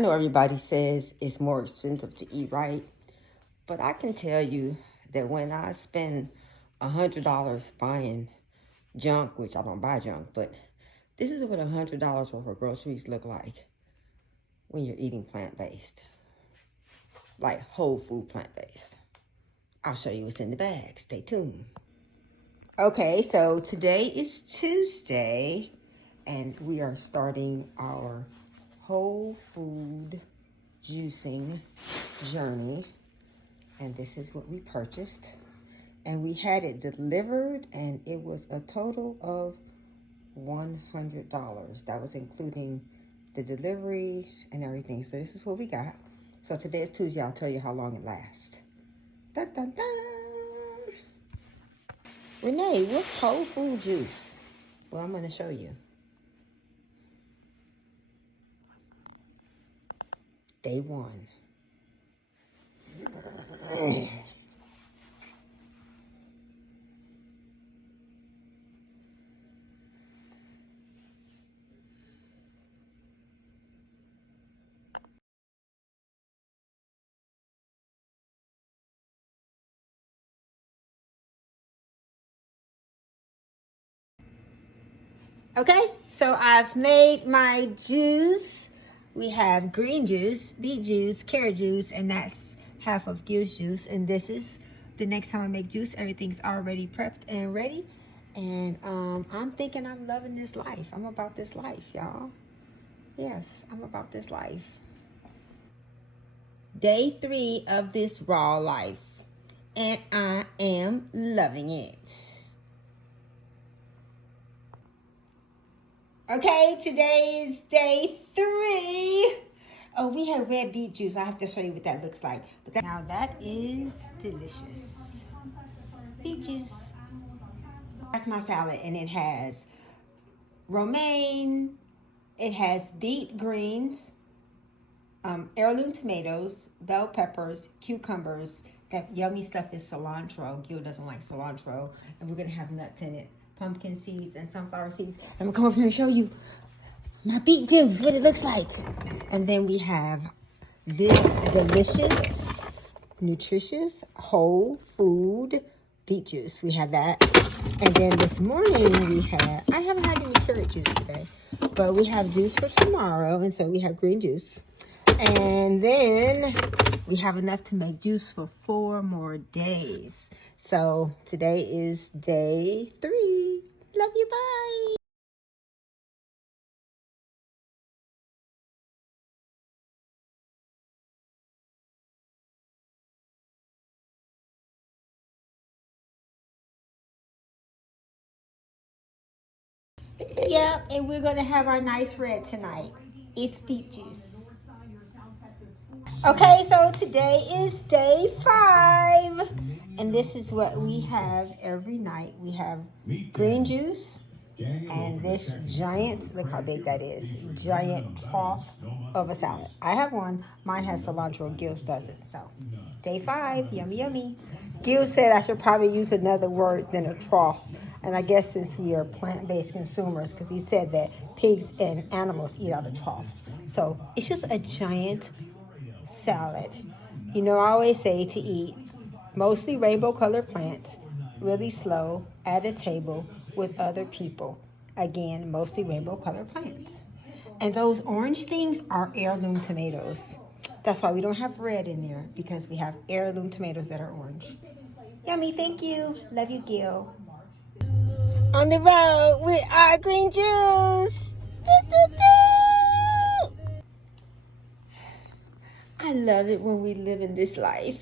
I know everybody says it's more expensive to eat right, but I can tell you that when I spend $100 buying junk, which I don't buy junk, but this is what $100 worth of groceries look like when you're eating plant-based, like whole food plant-based. I'll show you what's in the bag. Stay tuned. Okay, so today is Tuesday, and we are starting our whole food juicing journey. And this is what we purchased. And we had it delivered, and it was a total of $100. That was including the delivery and everything. So this is what we got. So today is Tuesday. I'll tell you how long it lasts. Dun, dun, dun. Renee, what's whole food juice? Well, I'm going to show you. Day one. Okay, so I've made my juice. We have green juice, beet juice, carrot juice, and that's half of Gil's juice. And this is the next time I make juice. Everything's already prepped and ready. And I'm thinking I'm loving this life. I'm about this life, y'all. Yes, I'm about this life. Day 3 of this raw life. And I am loving it. Okay, today is day 3. Oh, we have red beet juice. I have to show you what that looks like. But now that is delicious. Beet juice. That's my salad, and it has romaine. It has beet greens, heirloom tomatoes, bell peppers, cucumbers. That yummy stuff is cilantro. Gil doesn't like cilantro, and we're gonna have nuts in it. Pumpkin seeds and sunflower seeds. I'm gonna come over here and show you my beet juice, what it looks like. And then we have this delicious, nutritious, whole food beet juice. We have that. And then this morning I haven't had any carrot juice today, but we have juice for tomorrow. And so we have green juice. And then we have enough to make juice for 4 more days. So today is day 3. Love you, bye. Yeah, and we're gonna have our nice red tonight. It's beet juice. Okay, so today is day 5. And this is what we have every night. We have green juice and this giant, look how big that is, giant trough of a salad. I have one. Mine has cilantro. Gil's doesn't. So day 5, yummy, yummy. Gil said I should probably use another word than a trough. And I guess since we are plant-based consumers, because he said that pigs and animals eat out of troughs. So it's just a giant salad. You know, I always say to eat mostly rainbow colored plants, really slow, at a table with other people. Again, mostly rainbow colored plants. And those orange things are heirloom tomatoes. That's why we don't have red in there, because we have heirloom tomatoes that are orange. Yummy, thank you. Love you, Gil. On the road with our green juice. I love it when we live in this life.